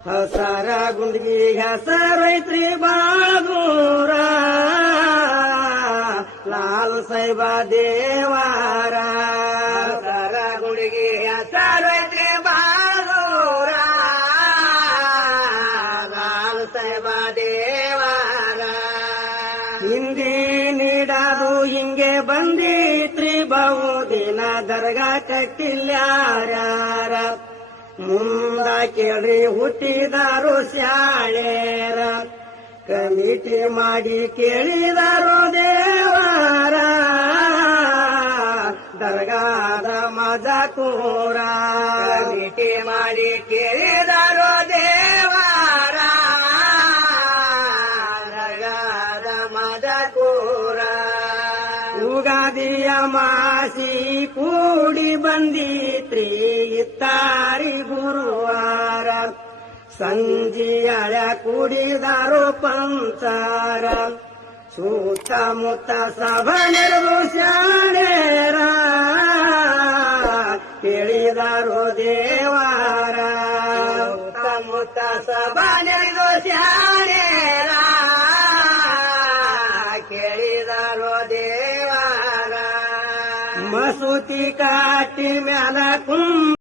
ಹಸರ ಗುಂಡ್ಗಿ ಹೆಸರೈತ್ರಿ ಬಾಳೂರ ಲಾಲ್ ಸೈಬ ದೇವಾರ. ಹಸರ ಗುಂಡ್ಗಿ ಹೆಸರೈತ್ರಿ ಬಾಳೂರ ಲಾಲ್ ಸೈಬ ದೇವಾರ. ಹಿಂದಿ ನೀಡಾದು ಹಿಂಗೆ ಬಂದಿತ್ರಿ ಬಹುದಿನ ದರ್ಗಾ ಕಟ್ಟಿಲ್ಯಾರ್ಯಾರ. ಮುಂದ ಕೇಳಿ ಹುಟ್ಟಿದಾರು ಶಾಳೆರ ಕಮಿಟಿ ಮಾಡಿ ಕೇಳಿದಾರು ದೇವಾರ. ದರ್ಗಾದ ಮಜಕೂರ ಕಮಿಟಿ ಮಾಡಿ ಕೇಳಿದಾರು ದೇವಾರ. ದರ್ಗಾದ ಮಜಕೂರ ಉಗಾದಿಯ ಮಾಸಿ ಕೂಡಿ ಬಂದಿತ್ರಿ ಇತ್ತಾರಿ ಗುರುವಾರ. ಸಂಜಿಯಳ ಕೂಡಿದಾರು ಪಂಚಾರ ಸುತ್ತಮುತ್ತ ಸಭಾ ನೆರೆದು ಶಾಣೇರ ಕೇಳಿದಾರು ದೇವಾರ. ಸುತ್ತಮುತ್ತ ಸಭಾ ನೆರೆದು ಶಾಣೇರ ಕೇಳಿದಾರು ದೇವಾರ. ಮಸೂತಿ ಕಾಟಿ ಮ್ಯಾಲ ಕುಂ